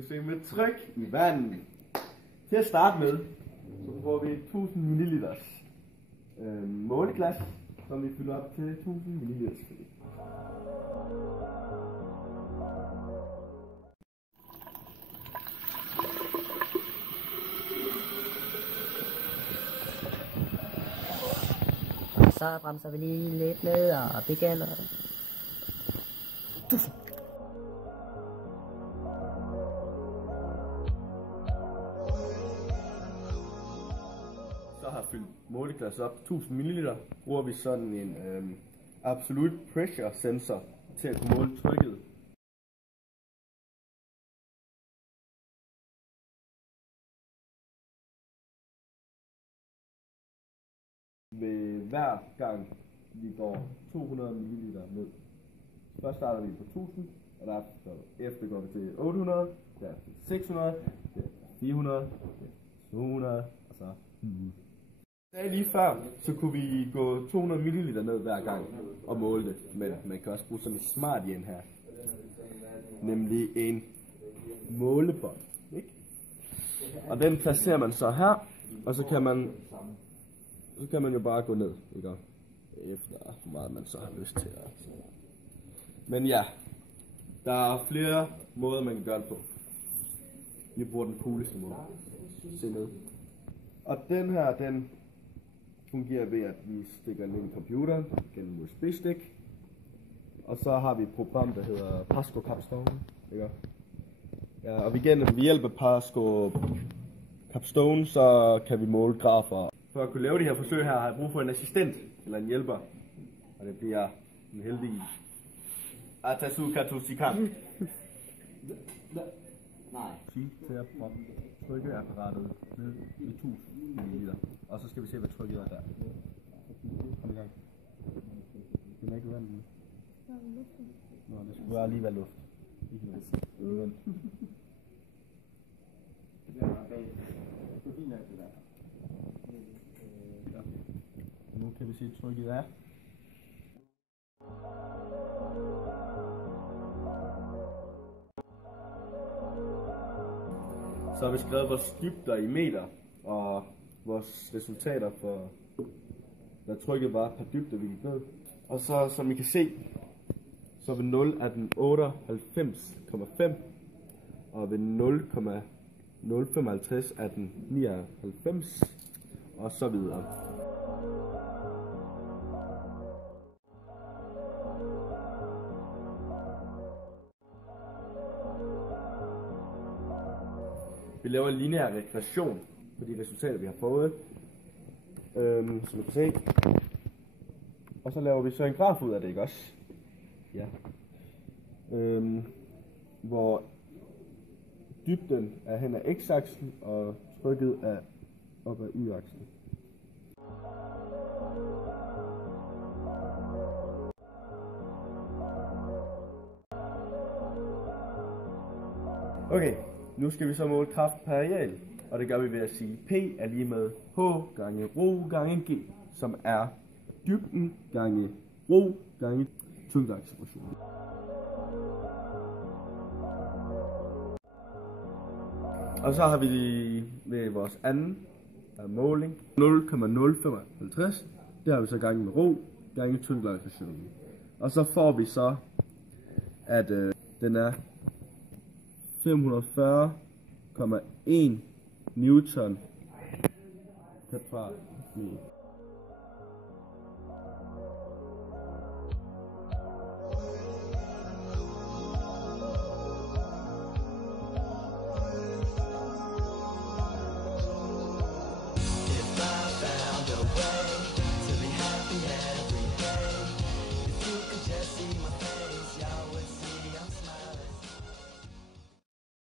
forsøg med tryk i vand. Til at starte med, så bruger vi 1000 ml måleglas, som vi fylder op til 1000 ml. Så bremser vi lige lidt ned og begynder. Så har fyldt måleglas op 1000 ml, bruger vi sådan en absolute pressure sensor til at kunne måle trykket. Ved hver gang vi går 200 ml ned. Først starter vi på 1000, og derefter går vi til 800, derefter 600, derefter 400, derefter 200, og så lige før, så kunne vi gå 200 ml ned hver gang og måle det, men man kan også bruge sådan en smart en her, nemlig en målebånd, ikke? Og den placerer man så her, og så kan man jo bare gå ned, ikke? Efter hvor meget man så har lyst til. Men ja, der er flere måder man kan gøre det på. Vi bruger den cooleste måde. Se med. Og den her, den fungerer ved at vi stikker den ind i computeren gennem USB-stik. Og så har vi et program, der hedder Pasco Capstone. Ikke? Ja, og ved hjælp af Pasco Capstone, så kan vi måle grafer. For at kunne lave de her forsøg her, har jeg brug for en assistent eller en hjælper. Og det bliver den heldige Atasuka Tusikan. Nej. Til at trykke apparatet ned i 1000 ml. Og så skal vi se, hvad trykket er der. Kom i gang. Den er ikke vand nu. Nå, det skulle bare lige være luft. Ikke vand. Ja. Nu kan vi se, at trykket er. Så har vi skrevet vores dybder i meter og vores resultater for hvad trykket var per dybde vi gik ned. Og så som I kan se, så ved 0 er den 98,5 og ved 0,055 er den 99 og så videre. Vi laver en lineær regression på de resultater, vi har fået, som I kan se. Og så laver vi så en graf ud af det, ikke også? Ja. Hvor dybden er hen ad x-aksen, og trykket er op ad y-aksen. Okay. Nu skal vi så måle kraft per areal, og det gør vi ved at sige, P er lige med H gange rho gange G, som er dybden gange rho gange tyngdeacceleration. Og så har vi ved vores anden måling 0,055, det har vi så gange med rho gange tyngdeacceleration. Og så får vi så, at den er 540,1 newton per kvadratmeter.